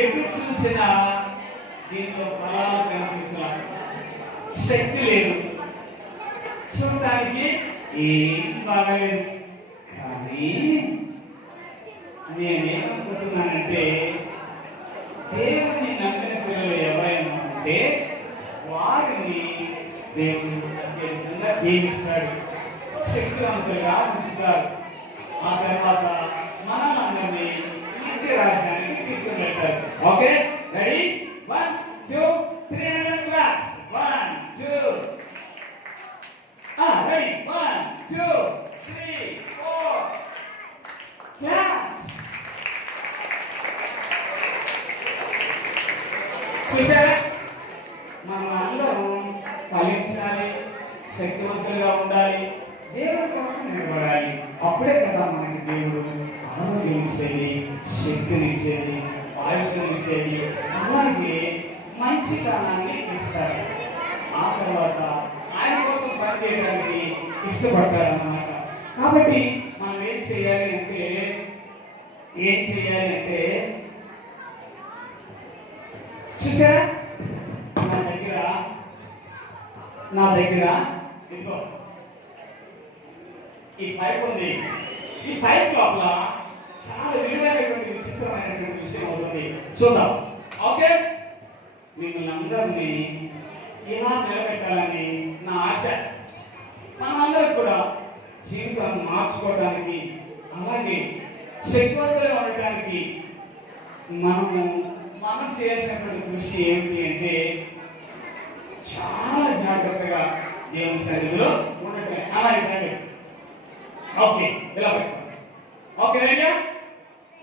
ఎటు చూసినా దీంట్లో ఫలాలు కనిపించాల, శక్తి లేదు, చూడటానికి ఏం బాగలేదు. కానీ నేనేమనుకుంటున్నానంటే దేవుని నమ్మిన పిల్లలు ఎవరైనా ఉంటే వారిని దేవుడు అత్యధికంగా దీవిస్తాడు, శక్తివంతులుగా ఉంచుతారు. ఆ తర్వాత మనమందరినీ నిత్య రాజ్యానికి తీసుకువెళ్తారు. Okay, ready? 1 2 3 claps. 1 2 ready? 1 2 3 4 claps. చూసారా, మనం అందరం ఫలించాలి, శక్తివంతులుగా ఉండాలి, దేవుడి కోసం నిలబడాలి. అప్పుడే కదా మనకి దేవుడు ఆరోగ్యం ఇచ్చేది, శక్తిని ఇచ్చేది, ఆయుష్ని ఇచ్చేది, అలాగే మంచి కాలాన్ని ఇస్తారు. ఆ తర్వాత ఆయన కోసం పనిచేయడానికి ఇష్టపడతారన్నమాట. కాబట్టి మనం ఏం చేయాలి అంటే చూసారా, నా దగ్గర ఇదిగో ఈ పైప్ ఉంది. ఈ పైప్ లోపల చాలా విలువైనటువంటి విచిత్రమైనటువంటి విషయం అవుతుంది. చూద్దాం. ఓకే, మిమ్మల్ని అందరినీ ఇలా నిలబెట్టాలని నా ఆశ. మనమందరం కూడా జీవితాన్ని మార్చుకోవడానికి, అలాగే శక్తివంతులుగా ఉండటానికి మనం చేయాల్సినటువంటి కృషి ఏమిటి అంటే చాలా జాగ్రత్తగా దేవుని సన్నిధిలో ఉండటమే. అలా ఇవ్వండి. ఓకే, ఇలా పెట్టుకోండి. Okay, ready?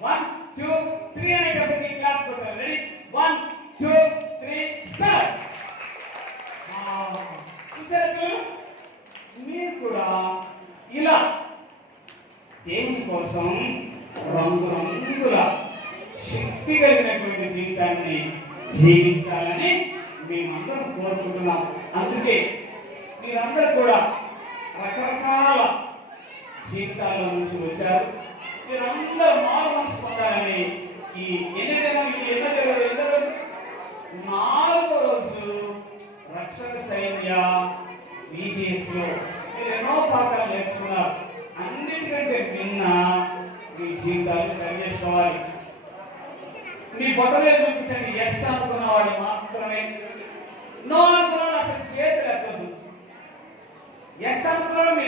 1 2 3 అనేటప్పటికి క్లాప్ కొట్టాలి. రెడీ? 1 2 3 స్టార్ట్. చూసారు, మీరు కూడా ఇలా దేవుని కోసం రంగురంగుల శక్తి కలిగినటువంటి జీవితాన్ని జీవించాలని మేమందరం కోరుకుంటున్నాం. అందుకే మీరందరూ కూడా రకరకాల జీవితాల్లో నుంచి వచ్చారు. మీరందరూ మారు మనసు పొందాలని ఈ 4వ రోజు రక్షణ సైన్య VBS లో మీరు ఎన్నో పాఠాలు నేర్చుకున్నారు. అన్నిటికంటే నిన్న మీ జీవితాలు సరి చేసుకోవాలి. మీ బొట్టలే చూపించండి. ఎస్ అనుకున్న వాళ్ళు మాత్రమే, నో అనుకున్న అసలు చేతులు ఎత్తద్దు. ఎస్ అనుకున్న మీ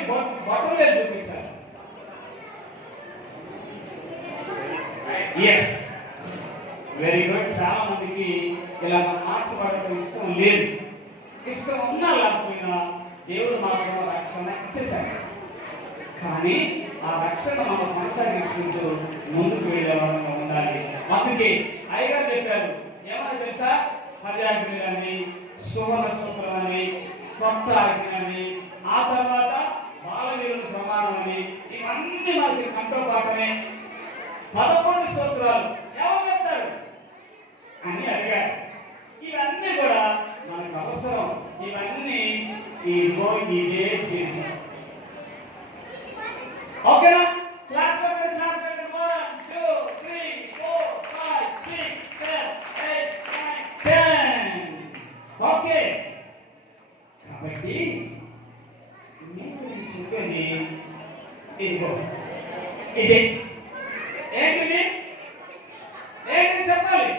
బొట్టలే చూపించాలి. Yes, very good. చాలా మందికి ఇలా మార్చబడటం ఇష్టం లేదు. ఇష్టం ఉన్నా లేకపోయినా దేవుడు మాత్రం రక్షణ ఇచ్చేశాడు. కానీ ఆ రక్షణ మనం కొనసాగించుకుంటూ ముందుకు వెళ్ళే వాళ్ళగా ఉండాలి. అందుకే అయ్యగారు చెప్పారు, ఏమని తెలుసా? పర్యాజ్ఞని, సువర్ణ సూత్రాలని, కొత్త ఆజ్ఞని, ఆ తర్వాత బాలవీరుల ప్రమాణం అని, ఇవన్నీ మనకి కంటోపాటమే. 11 సూత్రాలు ఎవరు చెప్తారు అని అడిగారు. ఇవన్నీ కూడా మనకు అవసరం. ఇవన్నీ ఇదే జీవితం. ఓకేనా? క్లాప్ కొట్టండి, క్లాప్ కొట్టండి. 1 2 3 4 5 6 7 8 9 10. ఓకే, కాబట్టి నేను చెప్పేది ఇదిగో ఇదే. ఏంటిది? ఏంటి చెప్పాలి?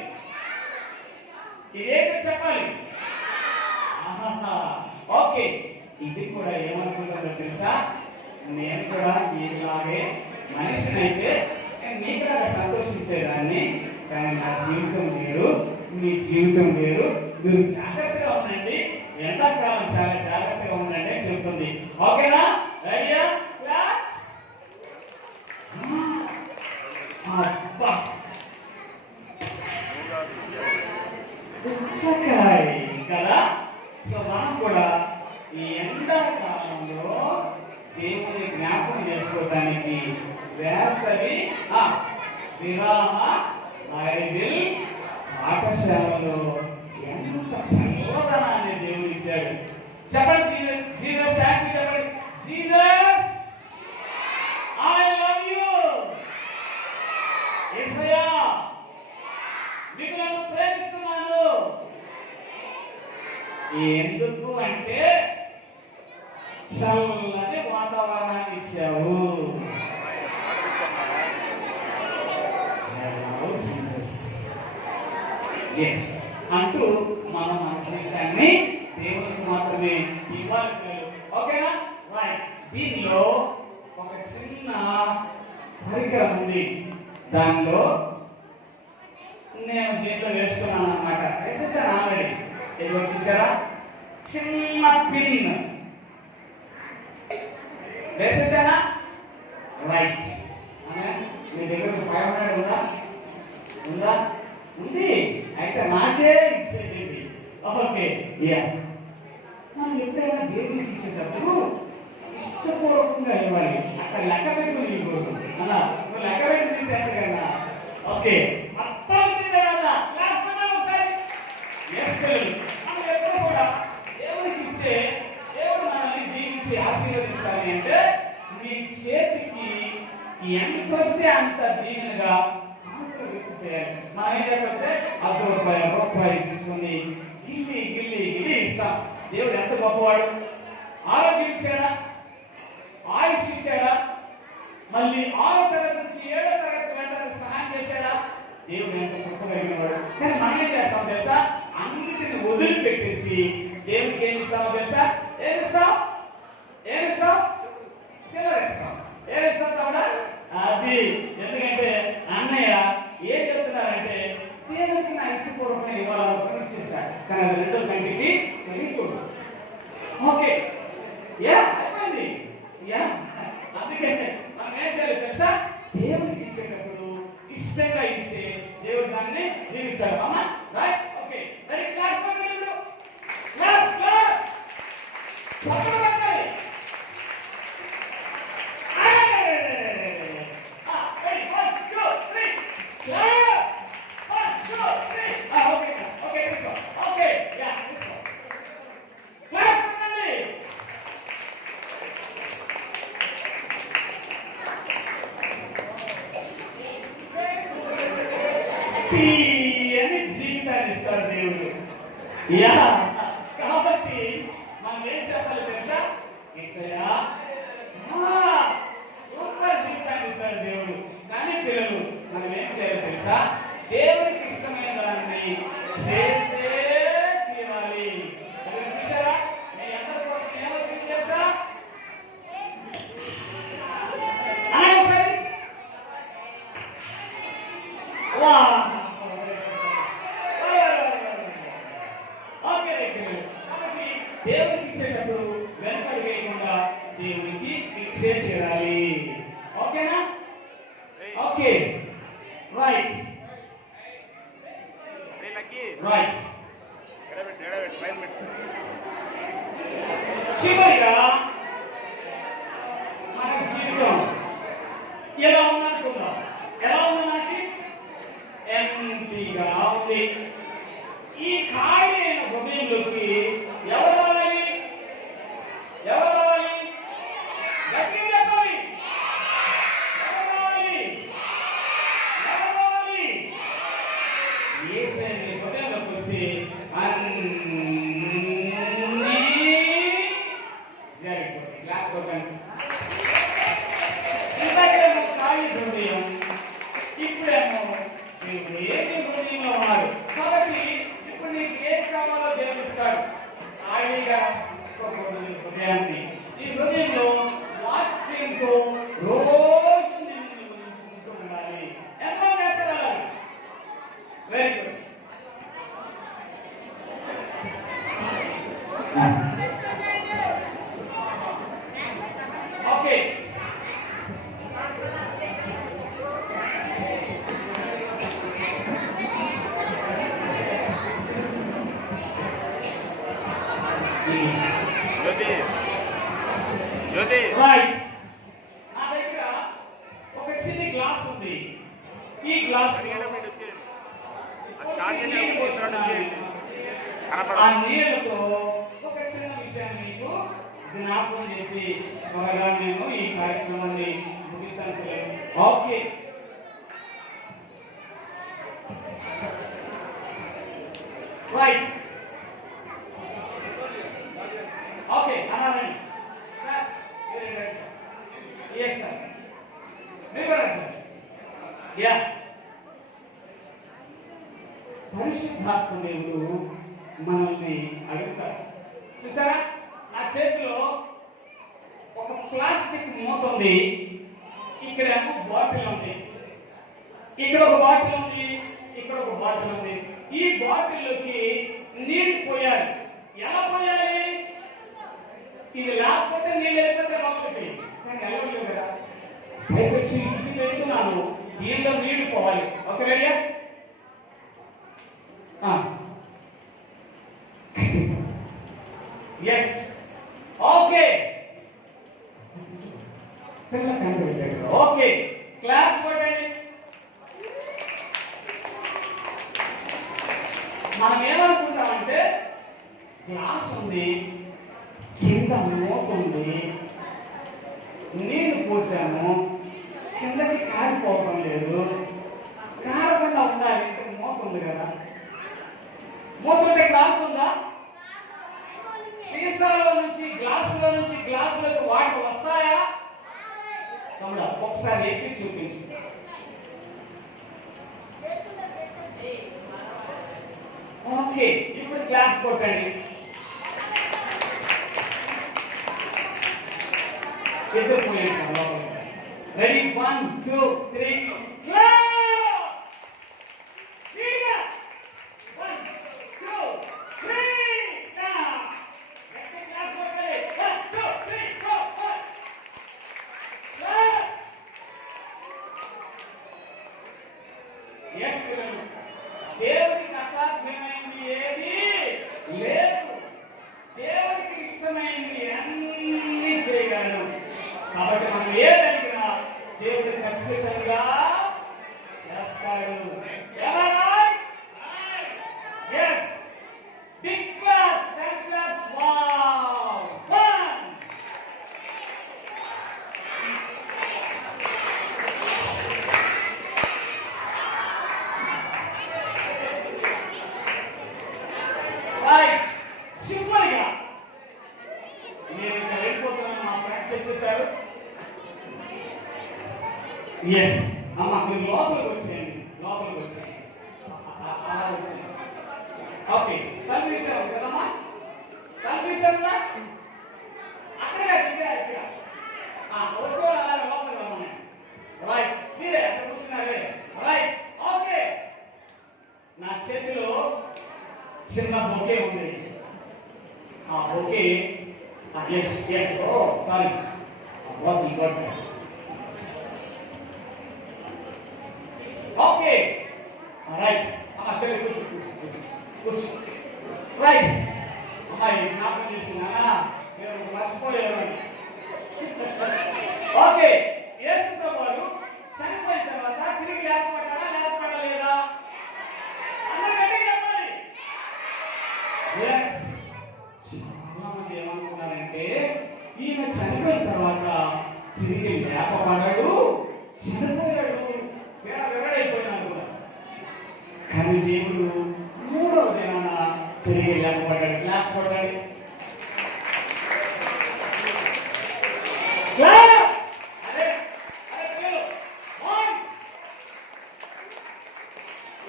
ఇదేంటి చెప్పాలి? ఓకే, ఇది కూడా ఏమనుకుంటుందో తెలుసా? నేను కూడా మీలాగే మనిషినైతే మీకులాగా సంతోషించేదాన్ని. కానీ నా జీవితం వేరు, మీ జీవితం వేరు. మీరు జాగ్రత్తగా ఉండండి, ఎండాకాలం చాలా జాగ్రత్తగా ఉండండి అని చెప్తుంది. ఓకేనా? రెడీయా? క్లాప్స్. అబ్బా, పుచ్చకాయ కదా. సో మనం కూడా ఈ ఎండాకాలంలో దేవుని జ్ఞాపకం చేసుకోవడానికి వేసవి విరామ బైబిల్ పాఠశాలలో ఎంత చల్లదనాన్ని దేవుడు ఇచ్చాడు. చెప్పండి, జీసస్ థాంక్ యూ చెప్పండి. Jesus I love you. యేసయ్యా మీకు ఎందుకు అంటే చల్లని వాతావరణాన్ని ఇచ్చావు. ఎస్ అంటూ మనం మన జీవితాన్ని దేవునికి మాత్రమే ఇవ్వాలి. ఓకేనా? రైట్. దీనిలో ఒక చిన్న పరికరం ఉంది. దానిలో నేను దీంట్లో వేస్తున్నాను అన్నమాట. వేసేసాను ఆల్రెడీ. ఏదో చూసారా? చిన్న పిన్ వేసేసానా? రైట్. మీ దగ్గర 500 ఉందా? ఉందా? ఉంది. అయితే నాకే ఇచ్చేయండి. ఓకే. యా, మనం ఎప్పుడైనా దేవునికి ఇచ్చేటప్పుడు ఇష్టపూర్వకంగా ఇవ్వాలి. అక్కడ లెక్క పెట్టుకుని ఇవ్వకూడదు. అలా నువ్వు లెక్క పెట్టుకుని ఇస్తే కదా. ఓకే, మొత్తం ఇచ్చేదా? ఒకసారి మనం ఎప్పుడు కూడా దేవునికి ఇస్తే దేవుడు మనల్ని దీవించి ఆశీర్వదించాలి అంటే నీ చేతికి ఎంత వస్తే అంత దీవెనగా చేయాలి. మనం ఏం చేస్తే ₹1 తీసుకుని గిల్లి గిల్లి గిల్లి ఇస్తాం. దేవుడు ఎంత గొప్పవాడు. ఆరోగ్యం ఇచ్చాడా, ఆయుష్ ఇచ్చాడా, మళ్ళీ 6వ తరగతి నుంచి 7వ తరగతి వెళ్ళడానికి సహాయం చేశాడా. దేవుడు ఎంత గొప్పగలిగినవాడు. కానీ మనం ఏం చేస్తాం తెలుసా? అన్నిటిని వదిలిపెట్టేసి దేవుడికి ఏమి ఇస్తామో తెలుసా? ఏమిస్తాం? చిల్లరిస్తాం. ఏమిస్తాం తమ్ముడా? అది ఎందుకంటే అన్నయ్య ఏం చెప్తున్నారంటే దేవుడికి నా ఇష్టపూర్వకంగా ఇవ్వాలని ఇచ్చేసాడు. కానీ అది రెండో కంటికి వెళ్ళిపోదు. ఓకే, యా అయిపోయింది. యా, అందుకే మనం ఏం చేయాలి తెలుసా? దేవుడికి ఇచ్చేటప్పుడు ఇష్టంగా ఇస్తే దేవుడు దాన్ని దీవిస్తాడు. అమ్మా right. Okay, ready? Class class class అని జీవితాన్ని ఇస్తాడు దేవుడు. యా, కాబట్టి మనం ఏం చెప్పాలి తెలుసా? యేసయ్యా సూపర్ జీవితాన్ని ఇస్తాడు దేవుడు. కానీ పిల్లలు మనం ఏం చేయాలి తెలుసా? దేవుడికి ఇష్టమైన దాన్ని చేసే తీరాలి. అది చూసారా? మీ అందరి కోసం ఏమొచ్చింది తెలుసా? దేవునికి ఇచ్చేటప్పుడు వెనకడు వేయకుండా దేవునికి ఇచ్చే తీరాలి. ఓకేనా? Okay, right right. చివరిగా మన జీవితం ఎలా ఉందనుకుందాం. ఎలా ఉంది? మనకి ఎంటీగా ఉంది. ఈ ఖాళీ అయిన హృదయంలోకి ఎవరు రావాలి? ఎవరు రావాలి? గట్టిగా చెప్పాలి. ఎవరు రావాలి? ఎవరు రావాలి? యేసయ్య హృదయంలోకి వస్తే అన్నీ జరిగిపోతాయి. క్లాస్ కొట్టండి. ఇందాకేమో ఖాళీ హృదయం, ఇప్పుడేమో మీరు ఏమి హృదయంలో ఉన్నారు. కాబట్టి ఇప్పుడు నీకు ఏది కావాలో దేవుడు ఇస్తాడు. ఖాళీగా ఉంచుకోకూడదు హృదయాన్ని. ఈ హృదయంలో వాక్యంతో రోజు నిన్ను నింపుకుంటూ ఉండాలి. ఎంతో చేస్తారు. Very good. Okay, right. నా దగ్గర ఒక చిన్న గ్లాస్ ఉంది. ఈ గ్లాస్ ఆ నీళ్ళతో ఒక చిన్న విషయాన్ని మీకు జ్ఞాపకం చేసి త్వరగా నేను ఈ కార్యక్రమాన్ని ముగిస్తాను. Okay, right. పరిశుద్ధాత్మ దేవుడు మనల్ని అడుగుతాడు. చూసారా, నా చేతిలో ఒక ప్లాస్టిక్ మూత ఉంది, ఇక్కడేమో బాటిల్ ఉంది, ఇక్కడ ఒక బాటిల్ ఉంది, ఇక్కడ ఒక బాటిల్ ఉంది. ఈ బాటిల్లోకి నీళ్లు పోయాలి. ఎలా పోయాలి? ఇది లేకపోతే నీళ్ళు వెళ్ళిపోతే లోపలికి, కానీ వెళ్ళలేదు కదా. పైకొచ్చి ఇంటికి వెళ్తున్నాను, దీనిలో నీళ్లు పోవాలి. ఒక రెడీయా? Yes, okay. ఓకే, క్లాప్స్ కొట్టండి. మనం ఏమనుకుంటామంటే గ్లాస్ ఉంది, కింద మూత ఉంది, నీళ్లు పోసాము, కిందకి కారిపోవడం లేదు, కారకుండా ఉండాలి. మూత ఉంది కదా, మూత ఉంటే కారుతుందా? సీసాలో నుంచి గ్లాసులోకి వాటర్ వస్తాయా? తమ్ముడా, ఒకసారి ఎక్కి చూపించు. ఓకే, ఇప్పుడు క్లాప్ కొట్టండి. ఇద్దరు పోయించాం. Ready, 1 2 3 clap. దేవుడికి అసాధ్యమైంది ఏది లేదు. దేవుడికి ఇష్టమైంది అన్ని చేయగలడు. కాబట్టి మనం ఏదైనా దేవుడు ఖచ్చితంగా చేస్తాడు. Yes, big clap, 10 claps. Wow, 1 right. Simple గా నేను ఇక్కడ వెళ్ళిపోతున్నాను. మా ఫ్రెండ్స్ వచ్చేసారు. ఎస్ అమ్మా, మీరు లోపలికి వచ్చేయండి, లోపలికి వచ్చేయండి. అలా వచ్చేయండి. ఓకే, కనిపిస్తావు కదమ్మా, కనిపిస్తావునా? అక్కడ వచ్చేవాళ్ళు అలాగే లోపలికి రమ్మని. రైట్, మీరే అక్కడ కూర్చున్నారే. Right, okay. నా చేతిలో చిన్న బొకే ఉంది. ఆ బొకే సారీ ఓకే, రైట్. అమ్మా చెల్లి కూర్చో, కూర్చో. రైట్, అమ్మాయి జ్ఞాపకం చేసిందా? మీరు మర్చిపోలేరు. ఓకే, యేసు ప్రభువు చనిపోయిన తర్వాత తిరిగి లేకపోతాడా, లేకపోలేదా? అందరికీ చెప్పాలి. చాలా మంది ఏమనుకున్నారంటే ఈయన చనిపోయిన తర్వాత తిరిగి లేపబడ్డాడు, చనిపోయాడు, వివరైపోయినాడు కూడా. కానీ దేవుడు 3వ దినాన తిరిగి లేపబడ్డాడు. క్లాప్స్ కొట్టాడు.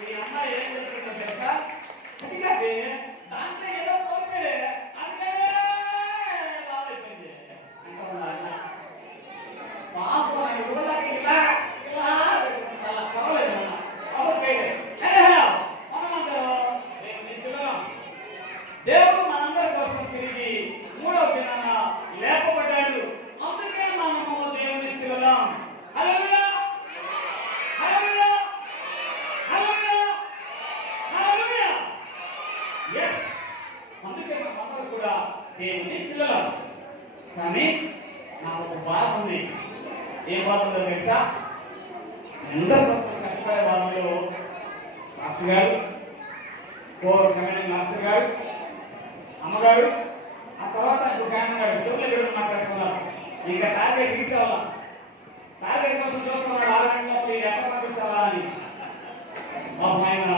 ఈ అమ్మాయి ఏం చెప్తుందో తెలుసా? అందుకే దాంట్లో ఏదో పోసాడే, అందుకనే లావైపోయింది అంటున్నారు. పాపం ఊళ్ళకి ఇలా ఇలా పర్వాలేదు. ఓకే, మనమందరం దేవుని పిల్లలం. దేవుడు మనందరి కోసం తిరిగి 3వ దినాన లేపబడ్డాడు. అందుకే మనము దేవుని పిల్లలం. హల్లెలూయా, హల్లెలూయా, హల్లెలూయా, హల్లెలూయా. yes, అందుకే మనమందరం కూడా దేవుని పిల్లలం. కానీ నాకు ఒక బాధ ఉంది. ఏం బాధ ఉందో తెలుసా? అందరి కోసం కష్టపడే వాళ్ళలో మాస్టర్ గారు, కోర్ కమిటీ మాస్టర్ గారు, అమ్మగారు, ఆ తర్వాత ఇంకొక ఆయన గారు చెవులు ఎక్కడ మాట్లాడుతున్నారు. ఇంకా టార్గెట్ రీచ్ అవ్వాలా, టార్గెట్ కోసం చూస్తున్నాడు. 6 గంటలప్పుడు ఎక్కడ పంపించాలా అని. ఆయన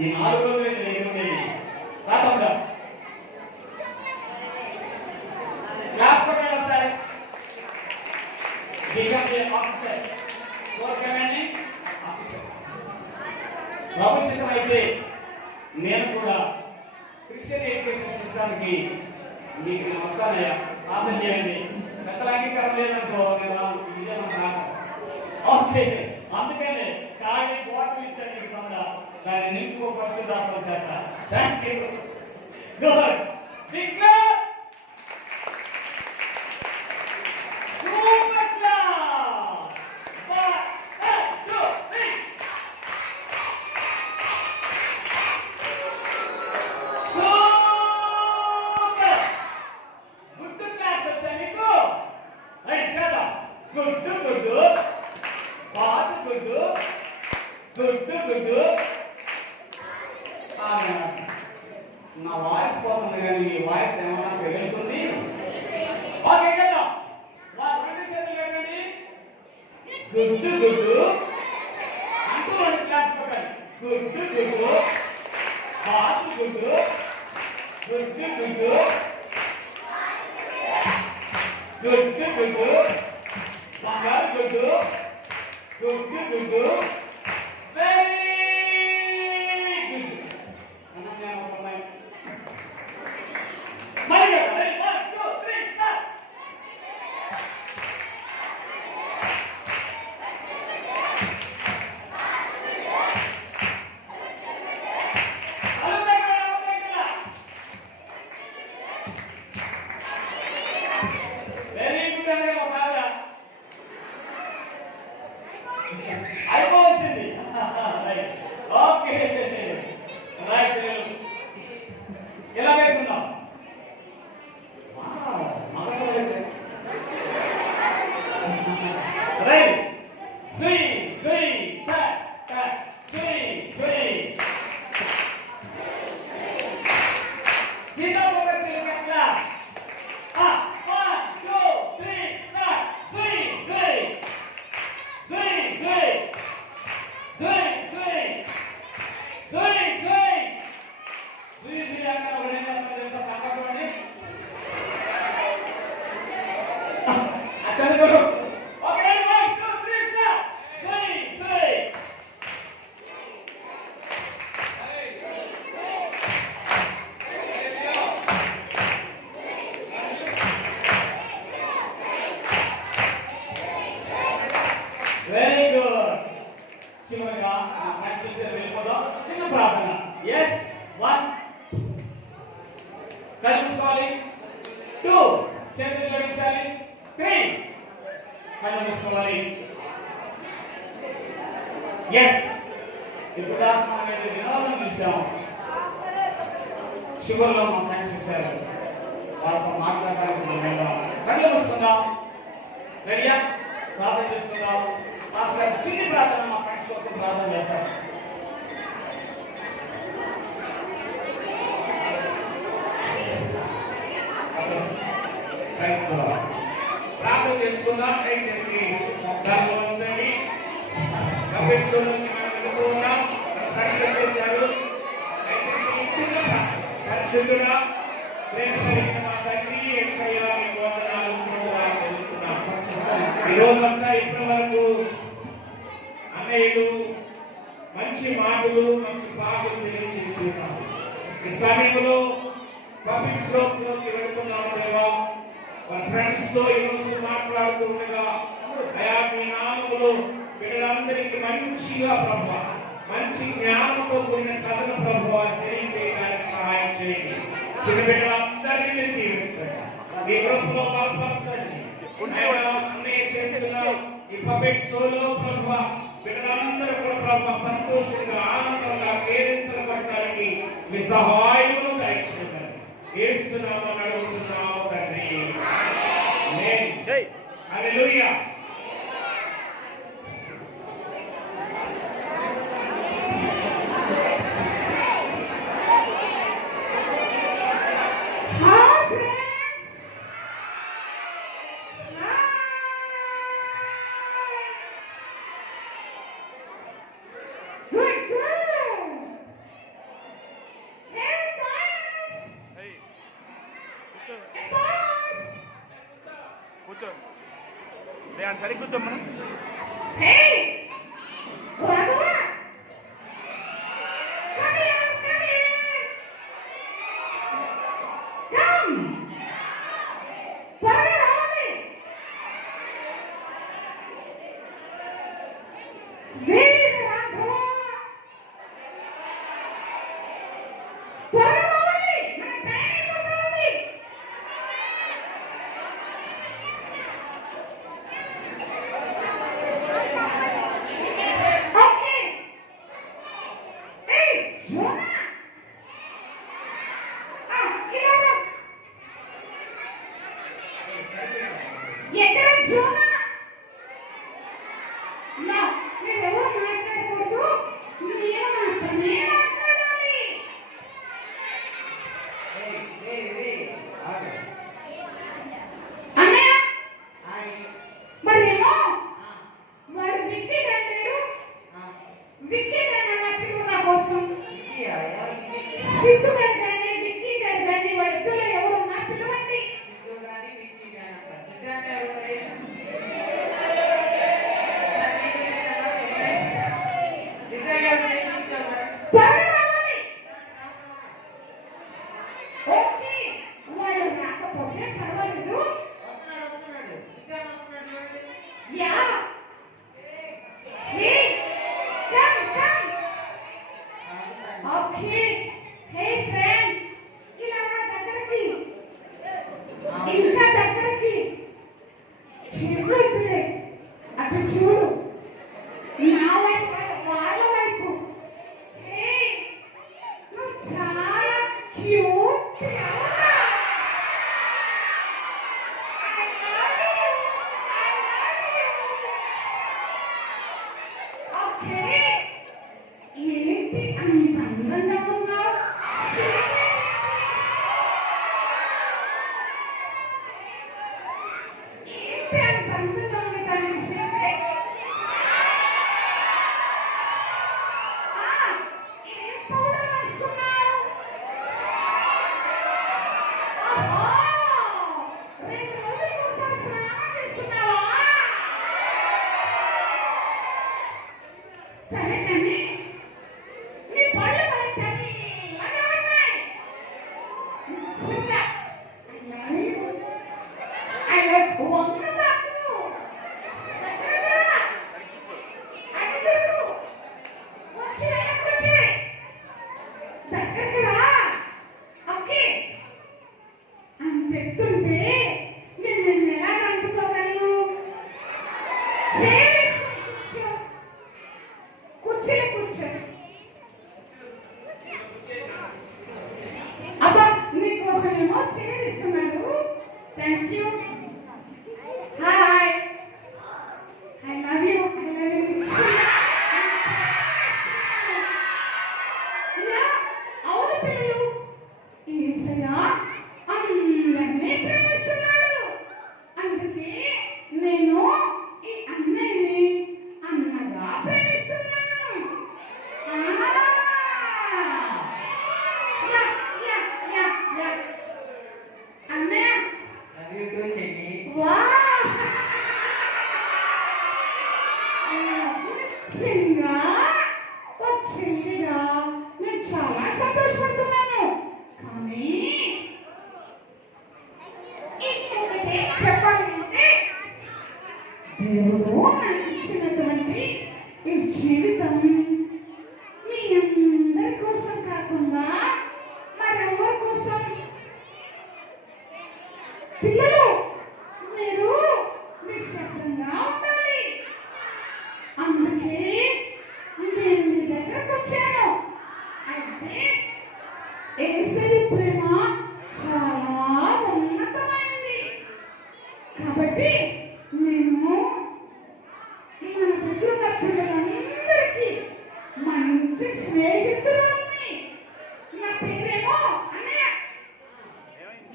ఈ 4 రోజులు దగ్గర ఉండేది రాకుండా క్లాస్ కొట్టాడు ఒకసారి. ఆఫీసర్ ప్రభు చిత్రం అయితే నేను కూడా క్రిస్టియన్ ఎడ్యుకేషన్ సిస్టమ్కి మీకు నేను వస్తానయ్యా, ప్రార్థన చేయండి. పెద్దల అంగీకారం లేదనుకో ఇదే మన ఓకే. అందుకనే ఖాళీ బాటిల్ ఇచ్చాను నీకు తమ్ముడా, దాన్ని నింపుకో పరిశుద్ధాత్మ చేత. Thank you. Good. Declare super class. 1 2 3 super. Good class వచ్చా నీకు? రైట్ కదా. గుడ్ గుడ్ బాత్ గుడ్ గుడ్ గుడ్. నా వాయిస్ పోతుంది కానీ నీ వాయిస్ ఏమన్నా పెరుగుతుంది. ఓకే కదా. రెండు చేతులు పెట్టండి. గుడ్ గుడ్ అంటూ రెండు క్లాస్ కొట్టాలి. గుడ్ గుడ్ బాత్ good good good good good బంగారు good good good very good. అన్నయ్య ఒక అమ్మాయి మరి 1 2 3 స్టార్ట్. వెరీ గుడ్ అనే ఒక అయిపోవచ్చింది. Okay right. ఎలా పెట్టుకున్నాం? రైట్. స్వీ స్వీ టక్ టక్ స్వీ స్వీ. సీదా ఒక చిన్న క్లాస్. 1 2 3 స్టార్ట్. స్వీ స్వీ స్వీ స్వీ స్వీ స్వీ స్వీ స్వీ స్వీ స్వీ అన్న ఒకటే తెలుసా? పక్కకోండి చదువుకోరు. Okay 1 2 3 start. స్వీ స్వీ వెరీ గుడ్. చివరిగా ఫ్రెండ్స్ వచ్చారు, వెళ్ళిపోదాం. చిన్న ప్రార్థన. ఎస్ 1 కళ్ళు మూసుకోవాలి. 2 చేతులు జోడించాలి. 3 కళ్ళు మూసుకోవాలి. ఎస్ ఇప్పుడు మనం వినోదం చూసాం. చివరిలో మా ఫ్రెండ్స్ వచ్చారు, వాళ్ళతో మాట్లాడడానికి మనం వెళ్దాం. కళ్ళు మూసుకుందాం. రెడీయా? ప్రార్థన చేసుకుందాం. అసలు చిన్ని ప్రార్థన మా ఫ్రెండ్స్ కోసం ప్రార్థన చేస్తారు. ప్రార్థన చేసుకుందాం. దయచేసి ప్రార్థించండి. చేశారు. దయచేసి చిన్న పరిశుద్ధుడా ప్రేక్షకులైన మా తండ్రి యేసయ్య మీకు వందనాలు స్తుతులు చెల్లిస్తున్నాం. ఈ రోజంతా ఇప్పటి వరకు అన్నయ్యలు మంచి మాటలు మంచి పాటలు తెలియజేస్తున్నారు. ఈ సమయంలో పబ్లిక్ స్లోప్లోకి వెళుతున్నాం దేవా. మన ఫ్రెండ్స్ తో ఈరోజు మాట్లాడుతూ ఉండగా అయా మీ నామములో బిడ్డలందరికీ మంచిగా ప్రభు మంచి జ్ఞానంతో కూడిన కథను ప్రభు తెలియజేయడానికి సహాయం చేయండి. చిన్న బిడ్డలందరినీ మీరు దీవించండి. మీ కృపలో బలపరచండి. అన్నయ్య చేసిన ఈ పపెట్ షోలో ప్రభు బిడ్డలందరూ కూడా ప్రభు సంతోషంగా ఆనందంగా కేరింతలు పడటానికి మీ సహాయమును దయచేయండి. యేసు నామమున అడుగుతున్నాము తండ్రి. ఆమేన్. హల్లెలూయా. సరిగ్గా మనం Hey! Come here! Come here! Zona ఇలా రా. ఎక్కడ జోనా? నా మీరెవరు మాట్లాడకూడదు, నేను మాత్రమే మాట్లాడాలి. అన్నయ్య మరేమో వాడు విక్కీ అంటాడు. విక్కీ అన్న పిలువు నా కోసం. సిద్ధు గారు కానీ విక్కీ గారు కానీ వాళ్ళిద్దరు ఎవరున్నా పిలవండి. త్వరగా రావాలి. ఓకే, వాళ్ళు రాకపోతే పర్వాలేదు. Yeah hey come come. Okay hey friend, ఇలా రా దగ్గరికి, ఇంకా దగ్గరికి. చూడు ఇప్పుడే, అటు చూడు, నా వైపు కాదు, వాళ్ళ వైపు. హే నువ్వు చాలా క్యూట్. ఓకే, ఏంటి అంత అందంగా ఉన్నావు? ఏంటి అంత అందంగా ఉండటానికి సీక్రెట్? ఏం పౌడర్ వేసుకున్నావు? ఓహో, 2 రోజులకు ఒకసారి స్నానం చేస్తున్నావా? సరే కానీ నీ పళ్ళు మరి తెల్లగా ఉన్నాయి. నిజంగా అయ్యో వంగ బాబు, దగ్గరగా అటు తిరుగు, వచ్చి వెనక్కి వచ్చి దగ్గరికి రా. ఓకే, అంత ఎత్తుంటే నేను ఎలా అందుకోగలను? చేరేసుకొని కూర్చో, కుర్చీలో కూర్చో. అబ్బా నీకోసమేమో చేరిస్తున్నారు. Thank you. Hi, I love you, I love you. అవును పిల్లలు, యేసయ్య అందరినీ ప్రేమిస్తున్నాడు. అందుకే నేను ఈ అన్నయ్యని అన్నగా ప్రేమిస్తున్నాను. Yeah yeah yeah yeah. అన్నయ్య వా చిన్నగా ఓ చెల్లిగా నేను చాలా సంతోషపడుతున్నాను. కానీ ఇంకొకటి చెప్పాలంటే, దేవుడు నాకు ఇచ్చినటువంటి ఈ జీవితం మీ అందరి కోసం కాకుండా మరెవరి కోసం? పిల్లలు మీరు నిశ్శబ్దంగా ఉండాలి. అందుకే నేను మీ దగ్గరకు వచ్చాను. అయితే యేసయ్య ప్రేమ చాలా ఉన్నతమైంది. కాబట్టి నేను మన దగ్గర ఉన్న పిల్లలందరికీ మంచి స్నేహితురాలిని. నా పేరేమో అన్నయ్య.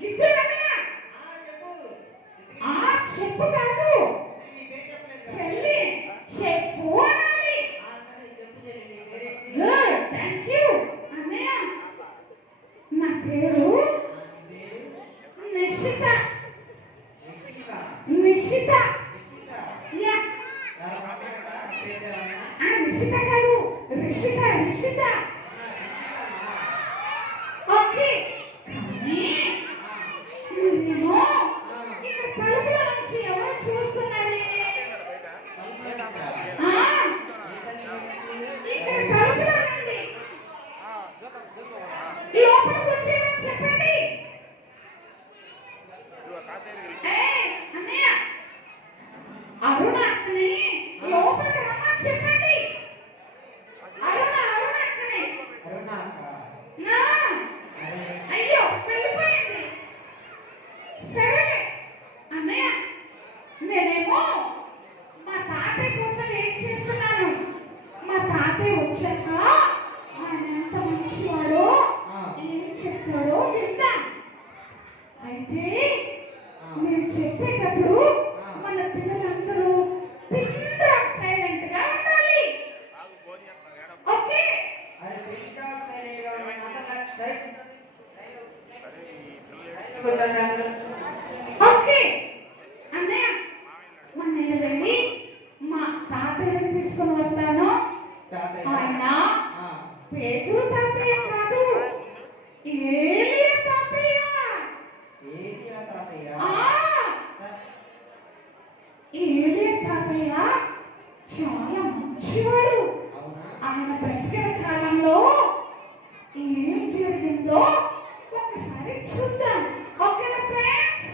గిద్దరు అన్నయ్య. చెప్పు కాదు, చెల్లి చెప్పు అనాలి. గుడ్, థ్యాంక్ యూ అన్నయ్య. నా పేరు నిషిత. నిషిత యా. నిషిత కాదు, రిషిత. రిషిత ఓకే. కానీ మీరేమో ఇక్కడ తలుపుల నుంచి ఎవరు చూస్తున్నారే? ఇక్కడ తలుపుల నుండి లోపలికి వచ్చేయమని చెప్పండి. అన్నయ్య అరుణ అక్కని లోపలికి రమ్మని చెప్పండి. అరుణ అక్కని కూర్చోండి. ఓకే అన్నయ్య, మరి నేను వెళ్ళి మా తాతయ్యని తీసుకొని వస్తాను. తాతయ్య ఆయన ఆ, పేదరు తాతయ్య కాదు, ఏలియా తాతయ్య. ఏంటి ఆ తాతయ్య? ఏలియా తాతయ్య చాలా మంచివాడు. అవునా? ఆయన బ్రతికిన కాలంలో ఏం జరిగిందో ఒకసారి చూద్దాం. ఓకేనా ఫ్రెండ్స్?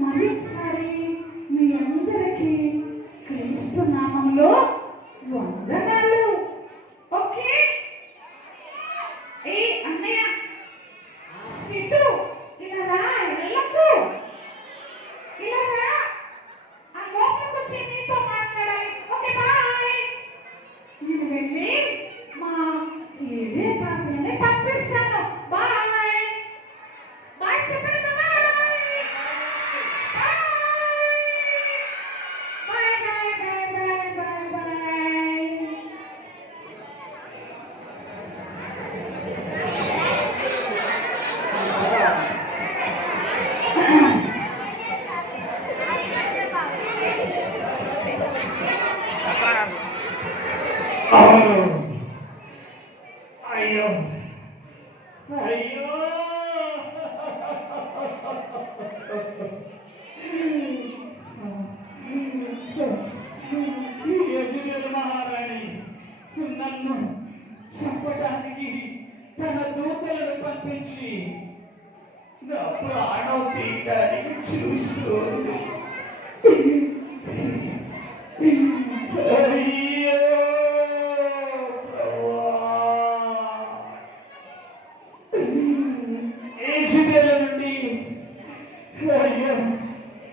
మరి ఒకసారి మీ అందరికీ క్రీస్తు నామంలో వందనాలు. ఓకే? ఏ అన్నయ్య సిద్ధు, ఇలా రా, వెళ్ళకు. ఇలా రా, ఆ లోపలికి వచ్చి నీతో మాట్లాడాలి. Okay bye. నేను వెళ్ళి మా ఏదే తాతయ్యని పంపిస్తాను. బాయ్ బాయ్ చెప్పండి. Bye bye bye bye bye bye bye. అవును. అయ్యో అయ్యో యెజబెలు మహారాణి నన్ను చంపడానికి తన దూతలను పంపించి నా ప్రాణం తీయడానికి చూస్తోంది. అయ్యో యెజబెలు నుండి అయ్యా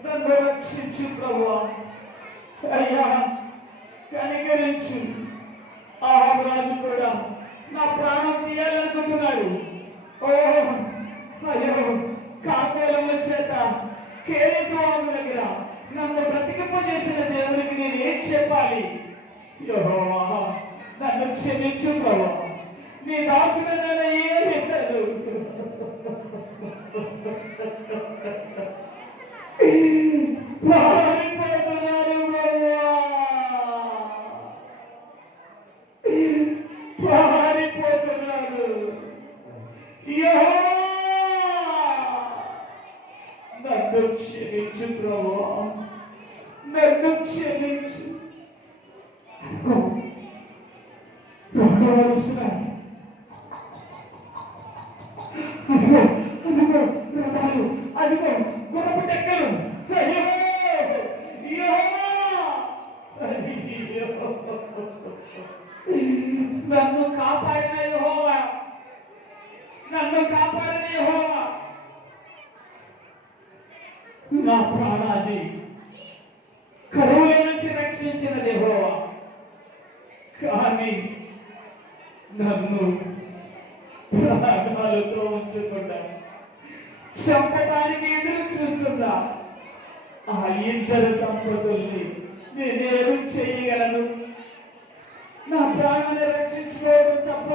నన్ను రక్షించు ప్రభువా. అయ్యా కనికరించు. ఆహాబు రాజు కూడా నా ప్రాణం తీయాలనుకుంటున్నాడు. ఓ అయ్యో కాకోలముల చేత కేరేతు వాగు దగ్గర నన్ను బ్రతికింపజేసిన దేవునికి నేను ఏం చెప్పాలి? యెహోవా నన్ను క్షమించు ప్రభువా. నీ దాసుడైన ఏమీ లేదు. పారిపోతున్నారు ప్రభువా, పారిపోతున్నారు. యెహోవా నన్ను క్షమించు ప్రభువా, నన్ను క్షమించు. రెండవ వస్తున్నారు. అదిగో అదిగో రథాలు, అదిగో గుర్రపు డెక్కలు. అయ్యో యెహోవా, అయ్యో నన్ను కాపాడిన యెహోవా, నన్ను కాపాడిన యెహోవా, నా ప్రాణాన్ని కరువుల నుంచి రక్షించిన యెహోవా, కానీ నన్ను ప్రాణాలతో ఉంచకుండా చంపడానికి ఎదురు చూస్తున్నా ఆ ఇద్దరు దంపతుల్ని నేనేం చేయగలను? నా ప్రాణాన్ని రక్షించుకోవడం తప్ప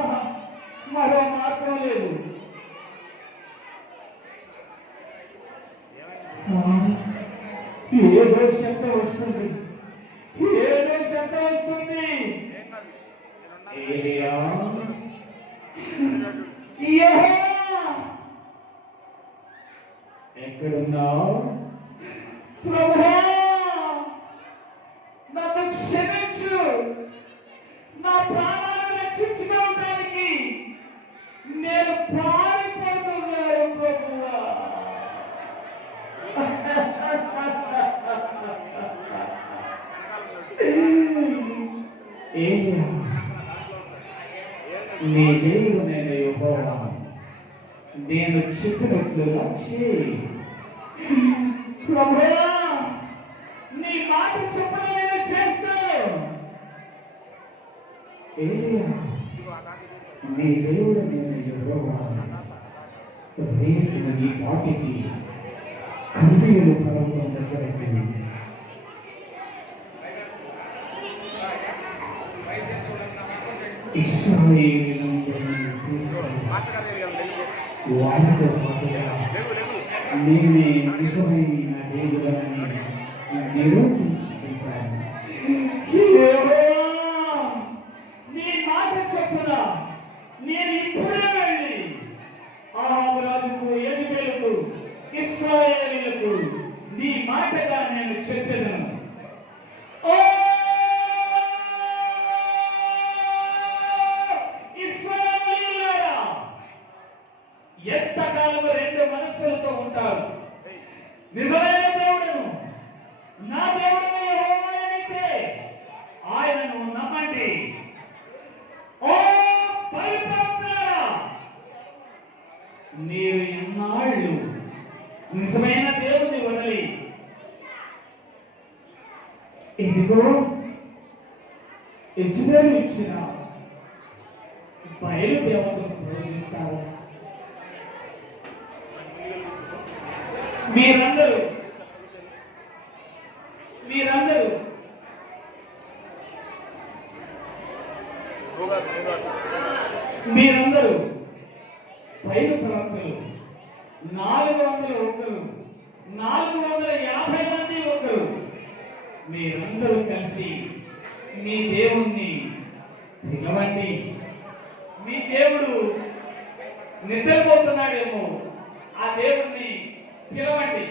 మరో మార్గం లేదు. ఏదో శబ్దం వస్తుంది, ఏదో శబ్దం వస్తుంది. ఏలియా, యెహోవా ఎక్కడున్నావు? ప్రభువా నన్ను క్షమించు. నా ప్రాణాలను రక్షించుకోవడానికి నేను పారిపోతున్నాను ప్రభువా. ఏలియా, నీ దేవుడు నేను యెహోవా, నేను చెప్పినట్లుగా చేయి. ప్రభువా నీ మాట చొప్పున నేను చేస్తాను. ఏలియా, నీ దేవుడు నేను యెహోవా, రేపు నీ పాటికి కన్నీరు పర్వతం దగ్గరికి ఇశ్రాయేలు తీసుకొని వారితో పాటుగా నేనే నిజమైన దేవుడని నిరూపించుకుంటాను. నీ మాట చెప్పున నేను ఇప్పుడే వెళ్ళి అహాబు రాజుకు, యెజెబెలుకు, ఇశ్రాయేలీయులకు నీ మాటగా నేను చెప్పెదను. ఓ ఇశ్రాయేలీయులారా, ఎంతకాలం రెండు మనస్సులతో ఉంటారు? నిజమైన దేవుడను, నా దేవుడను యెహోవా అయితే ఆయనను నమ్మండి. ఓ పరిపూర్ణులారా, మీరు ఎన్నాళ్ళు నిజమైన దేవుని వదలి ఇదిగో యెజెబెలు ఇచ్చిన బయలుదేవతను పూజిస్తారు? మీరందరూ బయలు ప్రవక్తలు 400 ఒకరు, 450 మంది ఒకరు, మీరందరూ కలిసి మీ దేవుణ్ణి పిలవండి. మీ దేవుడు నిద్రపోతున్నాడేమో, ఆ దేవుణ్ణి పిలవండి.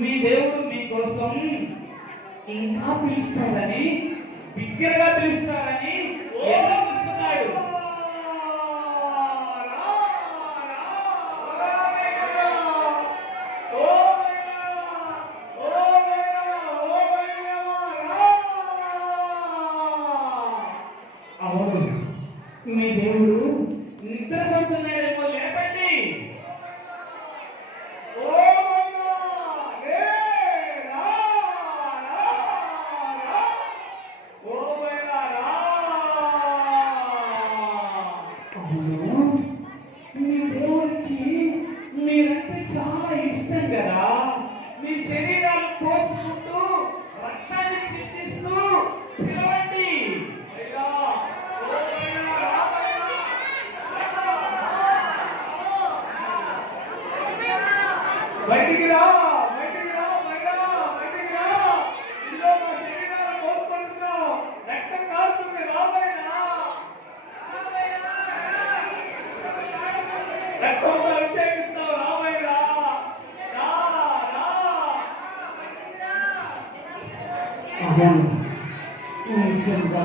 మీ దేవుడు మీకోసం ఇంకా పిలుస్తాడని, బిగ్గరగా పిలుస్తాడని ఎదురు చూస్తున్నాడు. అవును, మీ దేవుడు నిద్రపోతున్నాడేమో, లేపండి. మీ దేవునికి మీరంటే చాలా ఇష్టం కదా. మీ శరీరాలు పోసుకుంటూ రక్తాన్ని చిందిస్తూ పిలవండి. బయటికి రా, బయటికి రా, బయటికి రా. ఇదిగో మా శరీరాలు పోసుకుంటున్నావు, రక్తం కారుతుంది, రాబోయినా రక్తంతో అభిషేకిస్తావు, రాబోయినా నిజంగా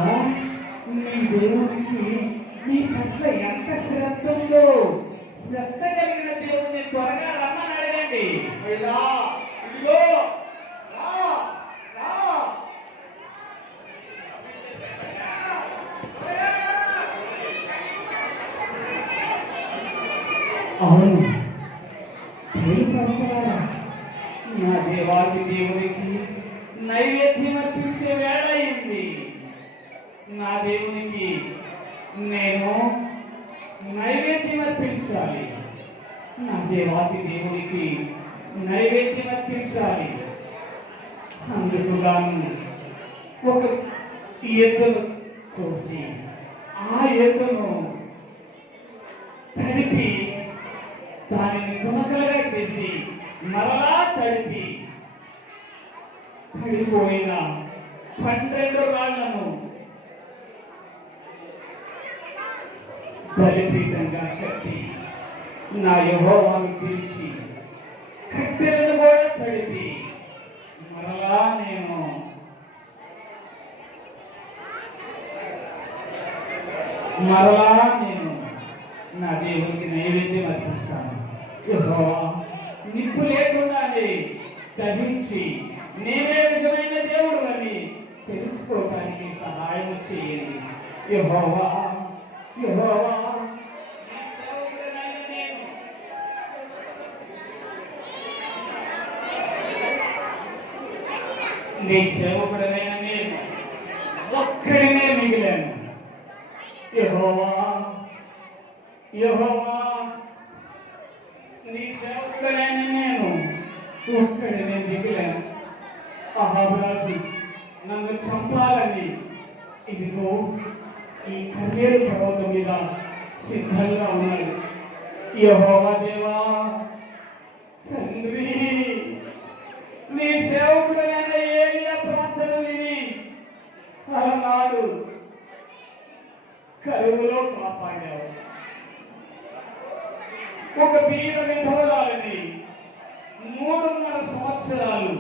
మీ దేవునికి మీ పట్ల ఎంత శ్రద్ధ ఉందో. శ్రద్ధ కలిగిన దేవుడిని త్వరగా రమ్మని అడగండి. అవును, నా దేవాది దేవునికి నైవేద్యం అర్పించే వేళ అయింది. నా దేవునికి నేను నైవేద్యం అర్పించాలి. నా దేవాది దేవునికి నైవేద్యం అర్పించాలి. అందుకు గాను ఒక ఎద్దును కోసి ఆ ఎద్దును తడిపి దానిని తునకలుగా చేసి మరలా తడిపి పడిపోయిన 12 రాళ్లను బలిపీఠంగా కట్టి నా యెహోవాను పిలిచి కట్టెలను కూడా తడిపి మరలా నేను నా దేవునికి నైవేద్యం అర్పిస్తాను. యెహోవా నిప్పు లేకుండానే దహించి నేనే నిజమైన దేవుడు అని తెలుసుకోవటానికి సహాయం చేయండి. యెహోవా యెహోవా నీ సేవకుడనైన నేను ఒక్కడినే మిగిలాను. యెహోవా యెహోవా, నీ సేవకుడనైన నేను ఒక్కడినే మిగిలాను. అహాబరాజు నన్ను చంపాలని ఇదిగో ఈ కన్నేరు పర్వతం మీద సిద్ధంగా ఉన్నాడు. యెహోవా దేవా తండ్రి, నీ సేవకుడైన ఏలియా ప్రార్థన విని అలనాడు కరువులో కాపాడావు. ఒక బీద విధవరాలని 3.5 సంవత్సరాలు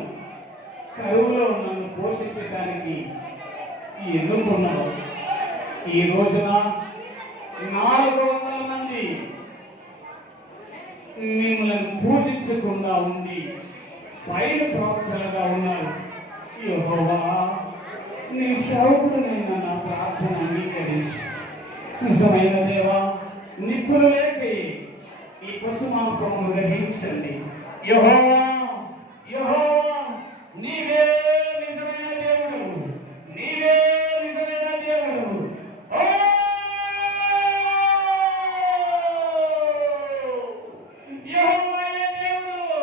కరువులో నన్ను పోషించడానికి ఎన్నుకున్నావు. ఈ రోజున 400 మంది మిమ్మల్ని పూజించకుండా ఉండి పైన ప్రవక్తలుగా ఉన్నారు. యెహోవా, నీ సేవకుడనైన నా ప్రార్థన అంగీకరించు. నిజమైన దేవా, నిప్పులు లేపి ఈ పశు మాంసము గ్రహించండి. యెహోవా యెహోవా, నీవే నిజమైన దేవుడు, నీవే నిజమైన దేవుడు. ఓ యెహోవాయే దేవుడు,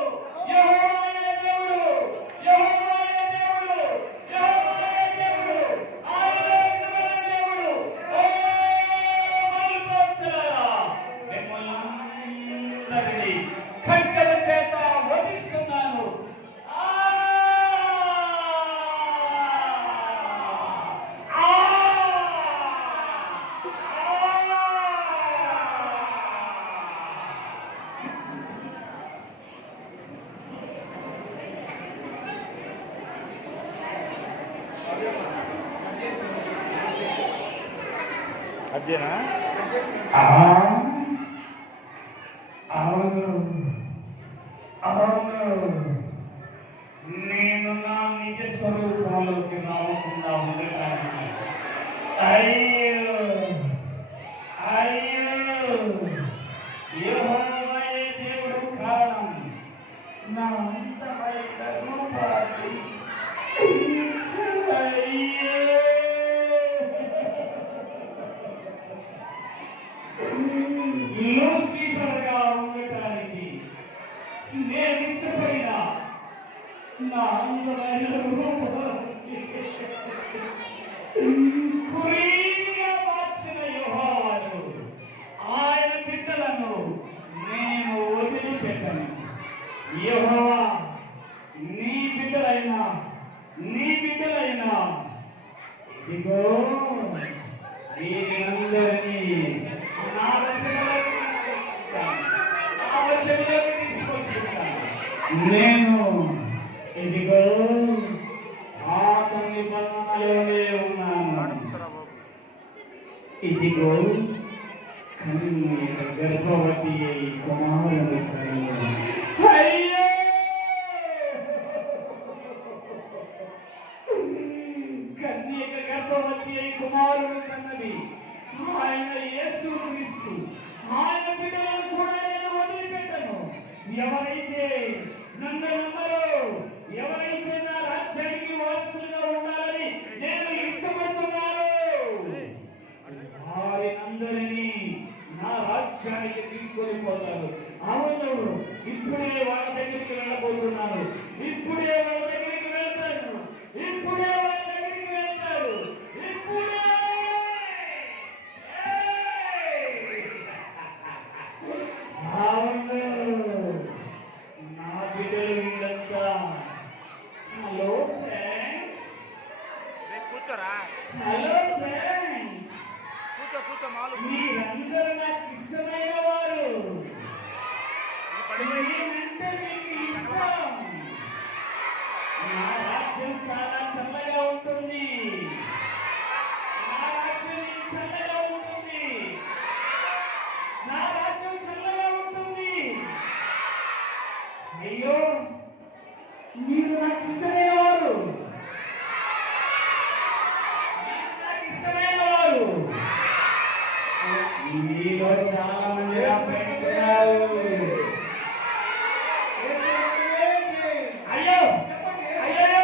యెహోవాయే దేవుడు, యెహోవాయే దేవుడు, యెహోవాయే దేవుడు, ఆయనే నిజమైన దేవుడు. ఓ బలిపీఠాలారా, మిమ్మల్నందరినీ ఖడ్గల చేత వధిస్తున్నాను. అదేనా? అవును అవును, నేను నా నిజ స్వరూపంలోకి రావకుండా ఉండటానికి అయ్యో అయ్యో, యెహోవాయే దేవుడు కారణం. నా అంతమైన రూపాన్ని అయ్యో లూసిఫర్గా ఉండటానికి నేను ఇష్టపడిన నా అందమైన రూపాన్ని కురీతిగా మార్చిన యెహోవాను, ఆయన బిడ్డలను నేను వదిలిపెట్టను. యెహోవా, నీ బిడ్డలైనా ఇదిగో వీరందరినీ నా వశంలోకి తీసుకొచ్చుకుంటాను. నేను ఇదిగో పాత నిబంధనలోనే ఉన్నాను. ఇదిగో కన్యక గర్భవతి అయి కుమారుడు కనిను. అయ్యో, కన్యక గర్భవతి అయి కుమారుడు కన్నది ఆయన యేసుక్రీస్తు. ఆయన బిడ్డలను కూడా నేను వదిలిపెట్టను. ఎవరైతే నన్ను నమ్మరో, ఎవరైతే నా రాజ్యానికి వారసులుగా ఉండాలని నేను ఇష్టపడుతున్నానో వారినందరినీ నా రాజ్యానికి తీసుకొని పోతారు. అవును, ఇప్పుడే వాళ్ళ దగ్గరికి వెళ్ళబోతున్నాను. ఇప్పుడే వాళ్ళ దగ్గరికి వెళ్తాను. ఇప్పుడే వాళ్ళ దగ్గరికి వెళ్తారు. ఇప్పుడే అవును, నా బిడ్డలు వీళ్ళంతా. హలో ఫ్రెండ్స్, కూర్చోరా, హలో ఫ్రెండ్స్, కూర్చో మాలు. మీరందరూ నాకు ఇష్టమైన వారు. నేనంటే మీకు ఇష్టం. నా రాజ్యం చాలా చల్లగా ఉంటుంది. నా రాజ్యం చల్లగా ఉంటుంది. నా రాజ్యం చల్లగా ఉంటుంది. అయ్యో, మీరు నాకు ఇష్టమైన వారు. నాకు ఇష్టమైన వారు. మీలో చాలా మంది నా ఫ్రెండ్స్ ఉన్నారు. అయ్యో అయ్యో,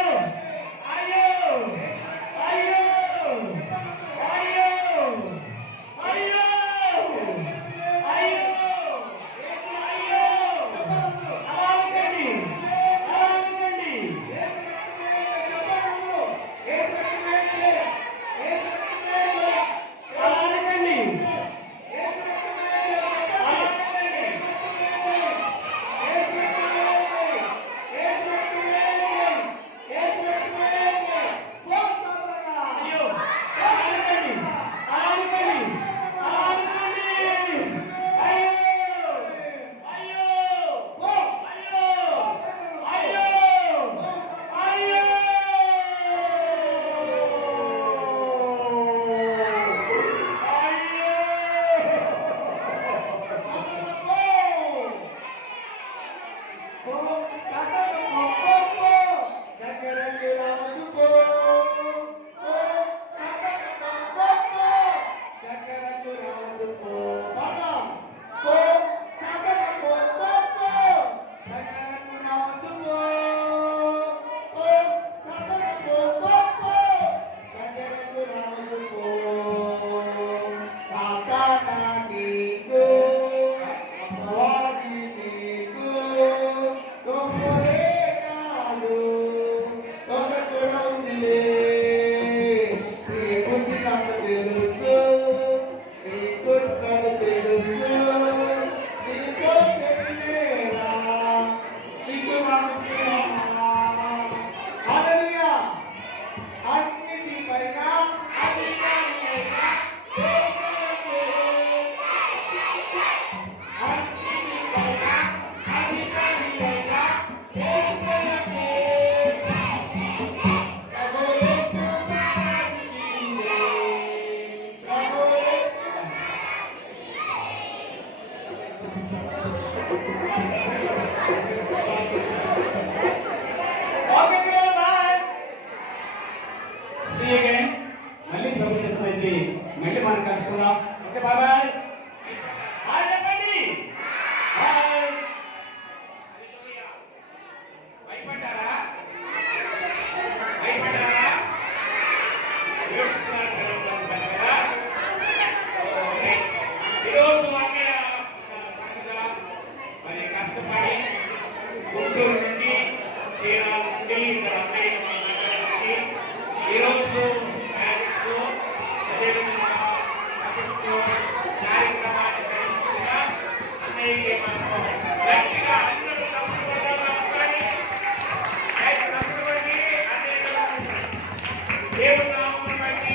ఓకే పిల్లలు బాయ్. See you again. మళ్ళీ భవిష్యత్తు అయితే మళ్ళీ మనం కలుసుకుందాం. Okay bye bye. బాయ్ చెప్పండి. బాయ్. భయపడ్డారా? భయపడ్డారా? ఏడుస్తున్నారు కదా? ఓకే. ఈరోజు అన్నయ్య చక్కగా మరి కష్టపడి గుంటూరు నుండి చీరాల నుండి ఇక్కడ అన్నయ్య మన దగ్గర వచ్చి ఈరోజు మ్యారేజ్ అదేవిధంగా కార్యక్రమాన్ని నిర్వహించిన అన్నయ్యకి మనకు గట్టిగా అందరూ చప్పుడు కొట్టాలి ఒకసారి. చప్పుడు కొట్టి అన్నయ్య దేవుని నామమును బట్టి